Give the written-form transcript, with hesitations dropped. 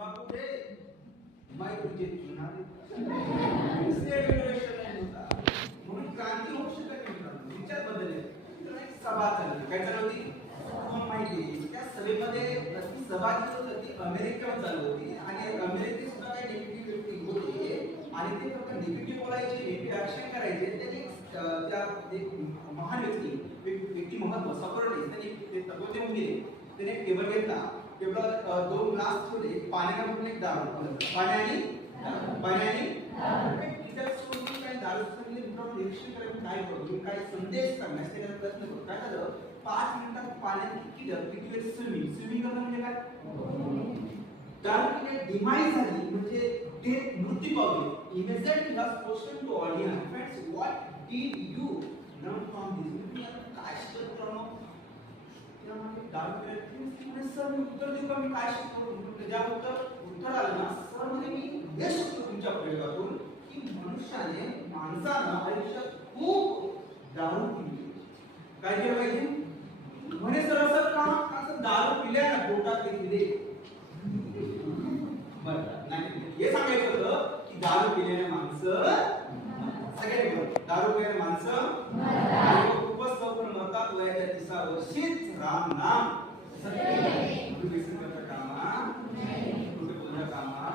तंबाखू दे माय तुझे किनारे होता म्हणून क्रांती होऊ शकत नाही. विचार बदलले. तर एक सभा चालली. काय चालू होती? तुम्हाला माहिती आहे त्या सभेमध्ये ती सभा जी होती ती अमेरिकेवर चालू होती आणि अमेरिकेत सुद्धा काही निगेटिव्ह व्यक्ती होते आणि ते फक्त निगेटिव्ह बोलायचे रिॲक्शन करायचे. त्याने त्या एक महान व्यक्ती महत्व सॉक्रेटिस त्यांनी ते तत्व देऊन दिले. त्याने एक टेबल घेतला. टेबलावर दोन ग्लास ठेवले. पाण्याला पण एक दारू. पाण्याने त्याच्यात सोडून काय दारू सांगितले. मित्रांनो निरीक्षण करायचं काय करतो काय संदेश सांगण्यास त्याचा प्रयत्न करतो. काय झालं 5 मिनिटात पाण्यात किती वेळ स्विमिंग करणं म्हणजे काय दारू पिणे डिमाइज झाली म्हणजे ते मृत्यू पावली. Immediately has question to audience friends what did you learn from this. तुम्ही काय शिकलो त्यामध्ये दारू पिणे सर मी उत्तर देऊ का मी काय शिकलो. ज्या उत्तर आलं ना सर म्हणजे मी हे शिकलो तुमच्या प्रयोगातून की माणसानं आयुष्यात खूप दारू पिली. काय केलं पाहिजे म्हणे सर असं का असं दारू पिल्यानं पोटात किती बरं नाही हे सांगायचं होतं की दारू पिल्याने माणसं सगळे दारू पिल्याने माणसं खूपच लवकर मरतात. वयाच्या 30 वर्षीच राम नाम सत्य कामा कुठे बोलण्या कामा